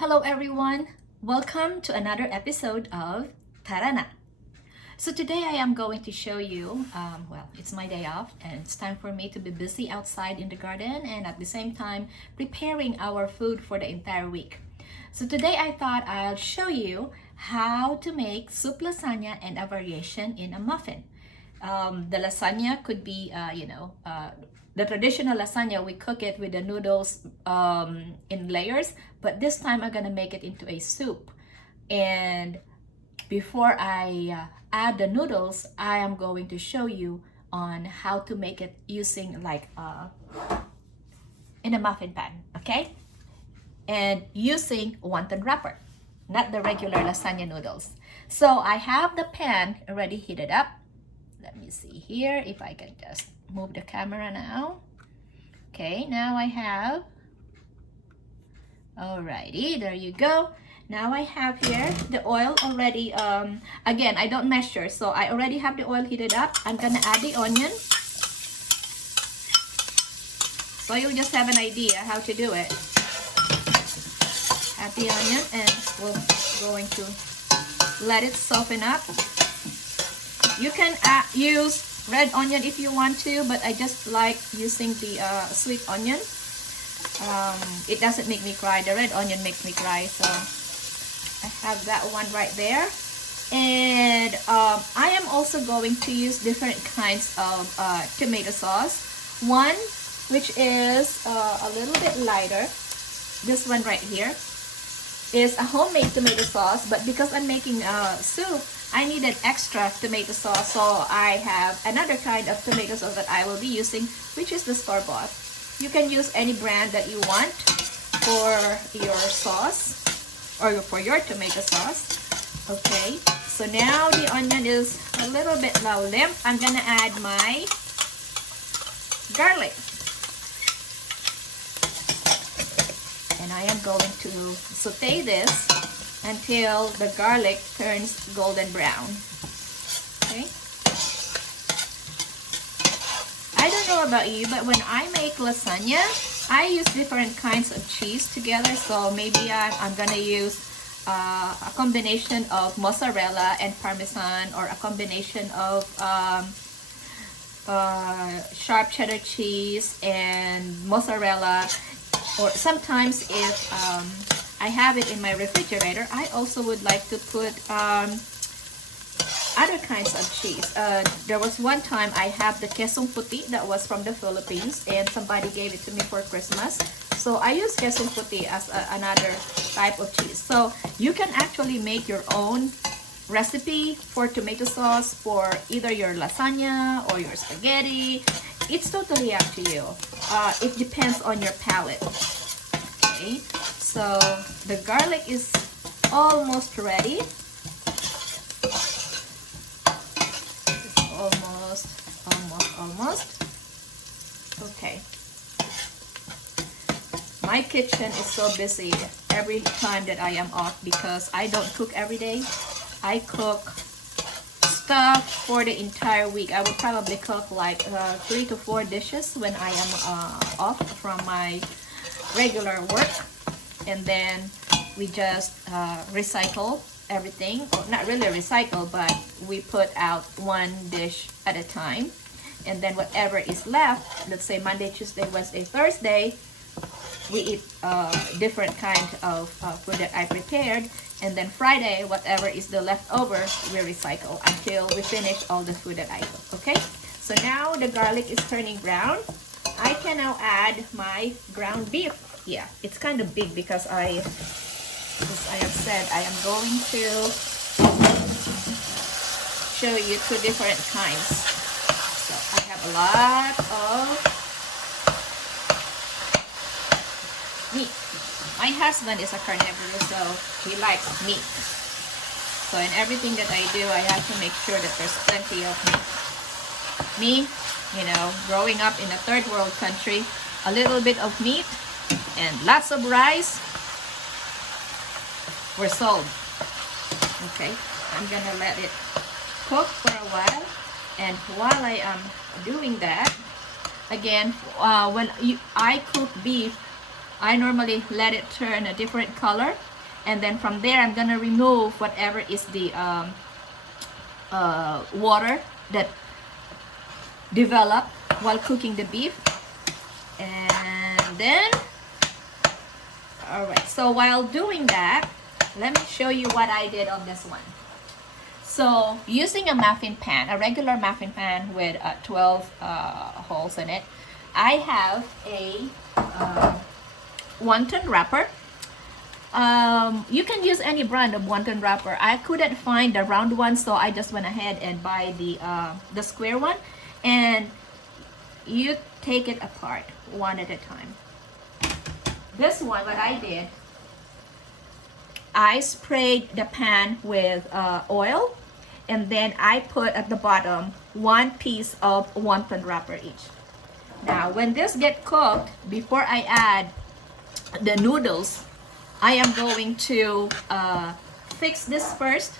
Hello everyone, welcome to another episode of Tara Na. So today I am going to show you, it's my day off and it's time for me to be busy outside in the garden and at the same time preparing our food for the entire week. So today I thought I'll show you how to make soup lasagna and a variation in a muffin. The lasagna could be, the traditional lasagna, we cook it with the noodles in layers, but this time I'm gonna make it into a soup. And before I add the noodles, I am going to show you on how to make it using in a muffin pan, okay? And using wonton wrapper, not the regular lasagna noodles. So I have the pan already heated up. Let me see here if I can just move the camera now. Okay, now I have, alrighty, there you go. Now I have here the oil already, again, I don't measure, so I already have the oil heated up. I'm gonna add the onion. So you'll just have an idea how to do it. Add the onion and we're going to let it soften up. You can use red onion if you want to, but I just like using the sweet onion. It doesn't make me cry. The red onion makes me cry, so I have that one right there. And I am also going to use different kinds of tomato sauce. One which is a little bit lighter. This one right here is a homemade tomato sauce, but because I'm making soup, I needed extra tomato sauce, so I have another kind of tomato sauce that I will be using, which is the store-bought. You can use any brand that you want for your sauce or for your tomato sauce. Okay, so now the onion is a little bit limp. I'm gonna add my garlic. And I am going to saute this until the garlic turns golden brown. Okay. I don't know about you, but when I make lasagna, I use different kinds of cheese together. So maybe I'm gonna use a combination of mozzarella and parmesan, or a combination of sharp cheddar cheese and mozzarella. Or sometimes if I have it in my refrigerator, I also would like to put other kinds of cheese. There was one time I have the quesong puti that was from the Philippines, and somebody gave it to me for Christmas. So I use quesong puti as another type of cheese. So you can actually make your own recipe for tomato sauce for either your lasagna or your spaghetti. It's totally up to you. It depends on your palate. Okay, so the garlic is almost ready. It's almost. Okay. My kitchen is so busy every time that I am off because I don't cook every day. I cook stuff for the entire week. I will probably cook like 3 to 4 dishes when I am off from my regular work, and then we just recycle everything, or not really recycle, but we put out one dish at a time, and then whatever is left, let's say Monday, Tuesday, Wednesday, Thursday, we eat different kind of food that I prepared, and then Friday, whatever is the leftover, we recycle until we finish all the food that I cook. Okay, so now the garlic is turning brown. I can now add my ground beef. Yeah, it's kind of big because as I have said, I am going to show you 2 different kinds. So I have a lot of meat. My husband is a carnivore, so he likes meat. So in everything that I do, I have to make sure that there's plenty of meat. Me, you know, growing up in a third world country, a little bit of meat and lots of rice were sold. Okay, I'm gonna let it cook for a while, and while I am doing that, again, when I cook beef, I normally let it turn a different color, and then from there I'm gonna remove whatever is the water that developed while cooking the beef. And then, all right, so while doing that, let me show you what I did on this one. So using a muffin pan, a regular muffin pan with 12 holes in it, I have a wonton wrapper. You can use any brand of wonton wrapper. I couldn't find the round one, so I just went ahead and buy the square one. And you take it apart one at a time. This one, what I did, I sprayed the pan with oil, and then I put at the bottom 1 piece of wonton wrapper each. Now when this get cooked, before I add the noodles, I am going to fix this first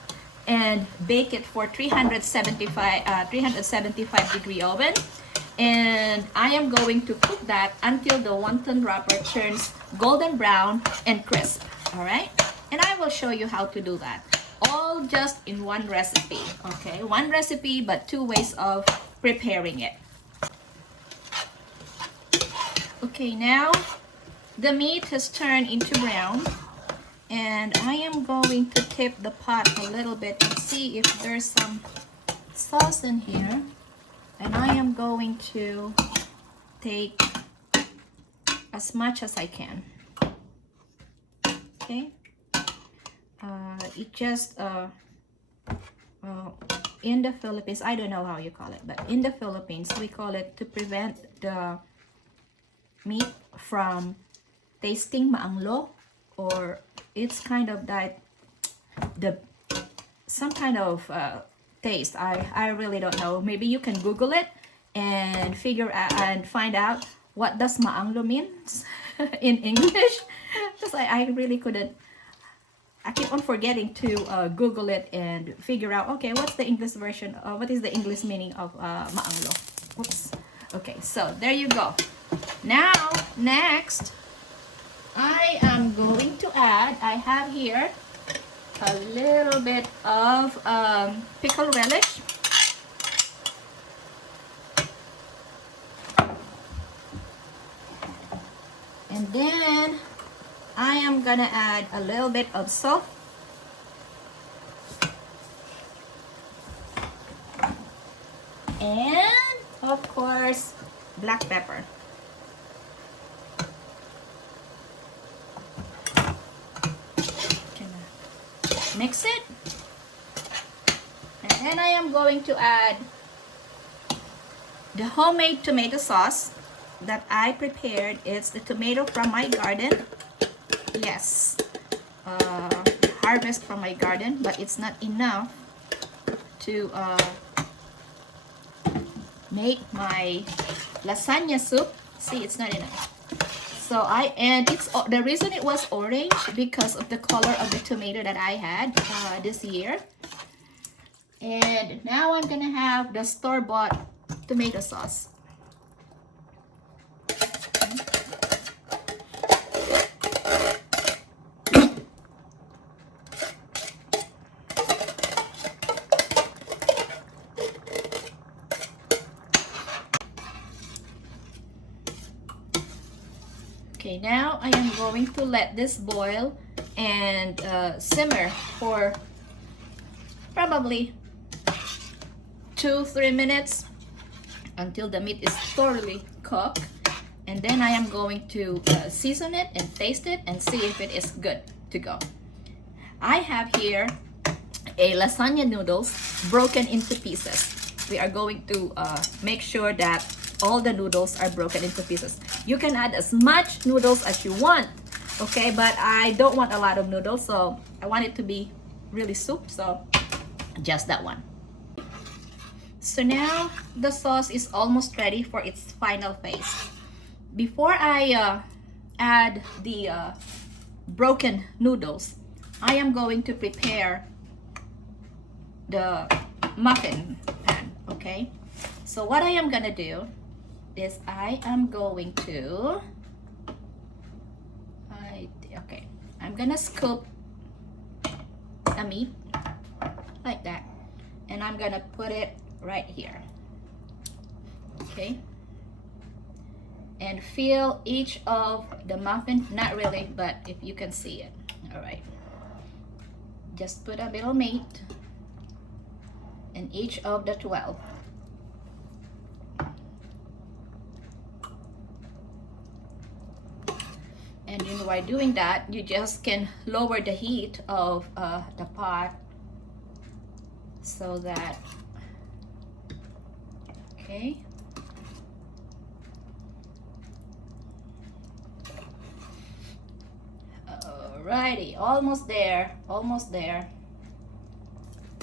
and bake it for 375 degree oven. And I am going to cook that until the wonton wrapper turns golden brown and crisp. All right, and I will show you how to do that, all just in one recipe. Okay, one recipe but 2 ways of preparing it. Okay, now the meat has turned into brown, and I am going to tip the pot a little bit and see if there's some sauce in here. And I am going to take as much as I can. Okay, it just in the Philippines, I don't know how you call it, but in the Philippines we call it to prevent the meat from tasting maanglo, or it's kind of that some kind of taste. I really don't know. Maybe you can Google it and figure out and find out what does maanglo means in English, because I really couldn't. I keep on forgetting to Google it and figure out, okay, what's the English version, what is the English meaning of maanglo. Oops. Okay, so there you go. Now next I am going to add, I have here a little bit of pickled relish. And then I am gonna add a little bit of salt. And of course, black pepper. Mix it, and then I am going to add the homemade tomato sauce that I prepared. It's the tomato from my garden. Yes, harvest from my garden, but it's not enough to make my lasagna soup. See, it's not enough. So it's the reason it was orange because of the color of the tomato that I had this year. And now I'm gonna have the store-bought tomato sauce. Okay, now I am going to let this boil and simmer for probably 2-3 minutes until the meat is thoroughly cooked. And then I am going to season it and taste it and see if it is good to go. I have here a lasagna noodles broken into pieces. We are going to make sure that all the noodles are broken into pieces. You can add as much noodles as you want, okay, but I don't want a lot of noodles, so I want it to be really soup, so just that one. So now the sauce is almost ready for its final phase. Before I add the broken noodles, I am going to prepare the muffin pan, okay? So what I am gonna do is I am going to gonna scoop the meat like that, and I'm gonna put it right here. Okay, and fill each of the muffin, not really, but if you can see it. All right, just put a little meat in each of the 12. And you know, by doing that, you just can lower the heat of the pot so that, okay. Alrighty, almost there, almost there.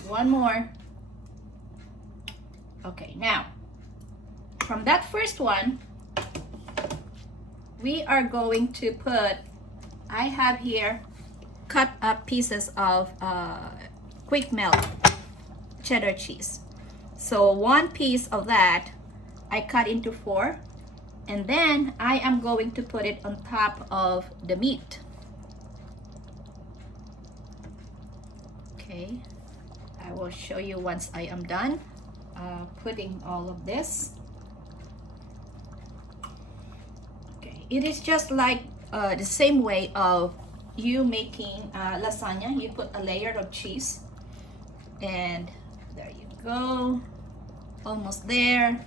One more. Okay, now, from that first one, we are going to put, I have here cut up pieces of quick melt cheddar cheese. So one piece of that I cut into 4, and then I am going to put it on top of the meat. Okay, I will show you once I am done putting all of this. It is just like the same way of you making lasagna. You put a layer of cheese, and there you go. Almost there.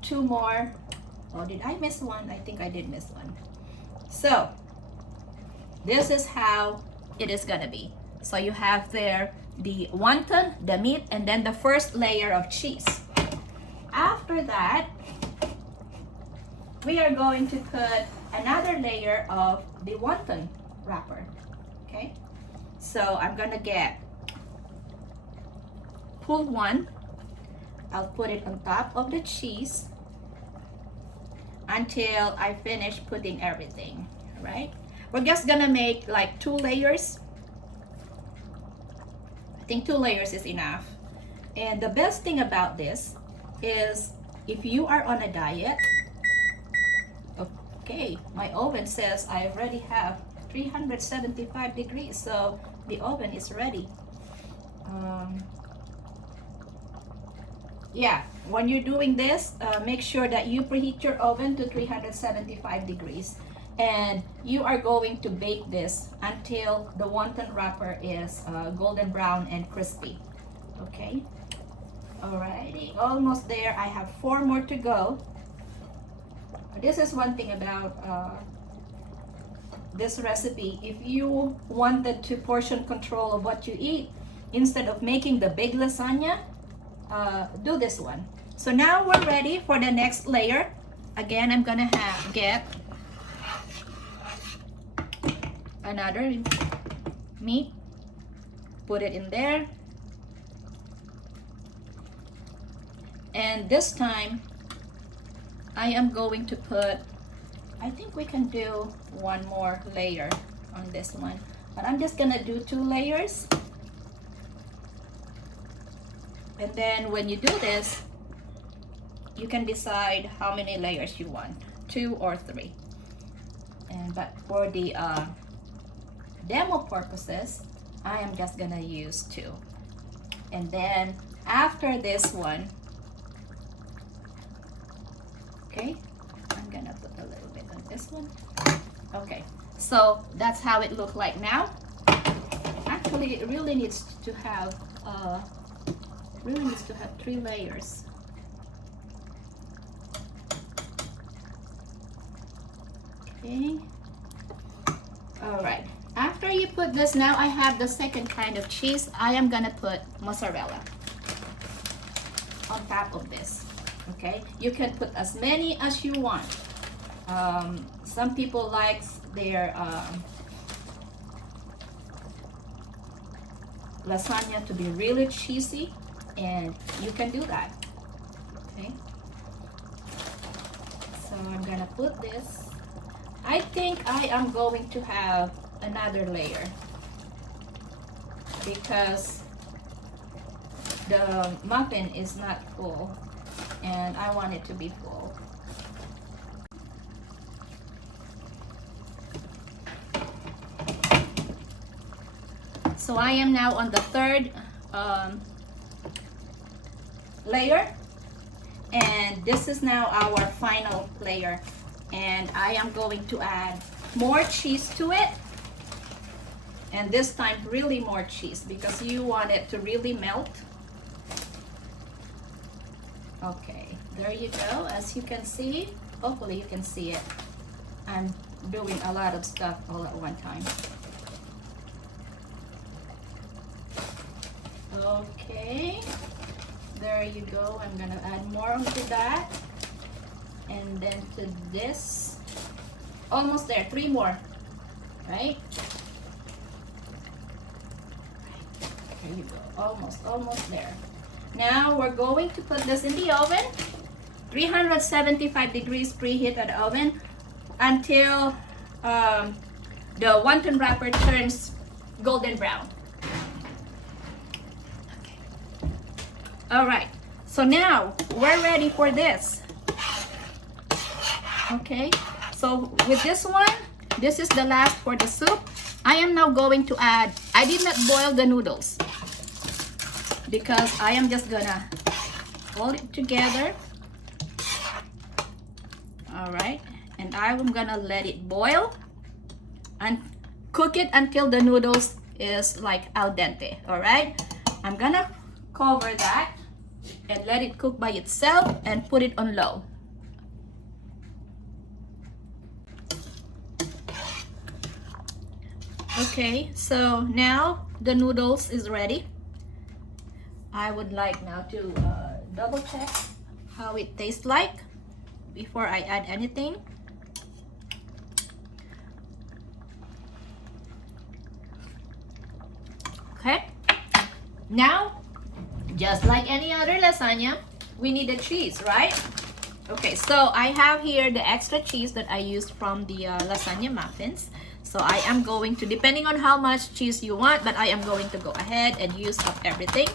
2 more. Oh, did I miss one? I think I did miss one. So this is how it is gonna be. So you have there the wonton, the meat, and then the first layer of cheese. After that, we are going to put another layer of the wonton wrapper. Okay, so I'm gonna pull one. I'll put it on top of the cheese until I finish putting everything. Right, we're just gonna make like 2 layers. I think 2 layers is enough. And the best thing about this is if you are on a diet. Okay, my oven says I already have 375 degrees, so the oven is ready. Yeah, when you're doing this, make sure that you preheat your oven to 375 degrees. And you are going to bake this until the wonton wrapper is golden brown and crispy. Okay, alrighty, almost there. I have 4 more to go. This is one thing about this recipe. If you wanted to portion control of what you eat, instead of making the big lasagna, do this one. So now we're ready for the next layer. Again, I'm gonna get another meat, put it in there, and this time I am going to put, I think we can do 1 more layer on this one, but I'm just gonna do 2 layers. And then when you do this, you can decide how many layers you want, 2 or 3. And but for the demo purposes, I am just gonna use 2. And then after this one, okay, I'm gonna put a little bit on this one. Okay, so that's how it looks like now. Actually, it really needs to have 3 layers. Okay, all right, after you put this, now I have the second kind of cheese. I am gonna put mozzarella on top of this. Okay, you can put as many as you want. Some people like their lasagna to be really cheesy, and you can do that. Okay, so I'm gonna put this. I think I am going to have another layer because the muffin is not full and I want it to be full. So I am now on the third layer, and this is now our final layer, and I am going to add more cheese to it, and this time really more cheese because you want it to really melt. Okay, there you go. As you can see, hopefully you can see it, I'm doing a lot of stuff all at one time. Okay, there you go. I'm gonna add more onto that, and then to this. Almost there, 3 more, right? There you go, almost there. Now we're going to put this in the oven, 375 degrees preheated oven, until the wonton wrapper turns golden brown. Okay. All right, so now we're ready for this. Okay, so with this one, this is the last for the soup. I am now going to add, I did not boil the noodles because I am just gonna hold it together. All right, and I'm gonna let it boil and cook it until the noodles is like al dente. All right, I'm gonna cover that and let it cook by itself and put it on low. Okay, so now the noodles is ready. I would like now to double check how it tastes like before I add anything. Okay, now just like any other lasagna, we need the cheese, right? Okay, so I have here the extra cheese that I used from the lasagna muffins. So I am going to, depending on how much cheese you want, but I am going to go ahead and use up everything.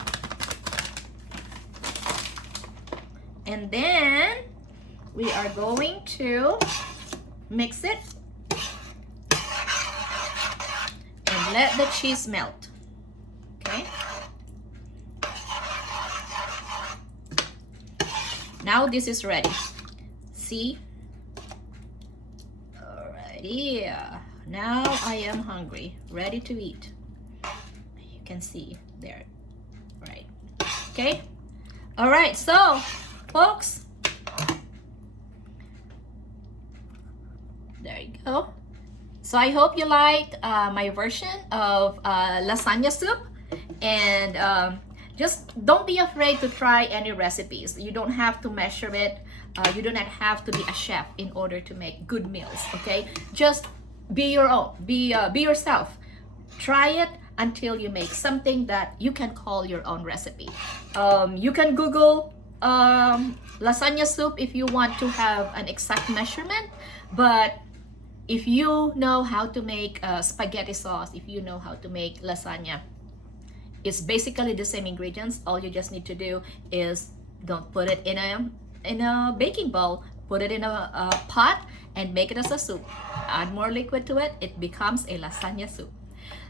And then we are going to mix it and let the cheese melt. Okay. Now this is ready. See? Alrighty. Now I am hungry, ready to eat. You can see there, right? Okay. All right. So, folks, there you go. So I hope you liked my version of lasagna soup, and just don't be afraid to try any recipes. You don't have to measure it. You do not have to be a chef in order to make good meals. Okay, just be your own. Be yourself. Try it until you make something that you can call your own recipe. You can Google lasagna soup if you want to have an exact measurement, but if you know how to make spaghetti sauce, if you know how to make lasagna, it's basically the same ingredients. All you just need to do is don't put it in a baking bowl, put it in a pot and make it as a soup. Add more liquid to it, it becomes a lasagna soup.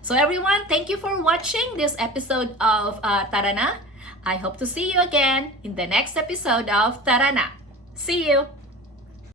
So everyone, thank you for watching this episode of Tara Na. I hope to see you again in the next episode of Tara Na. See you!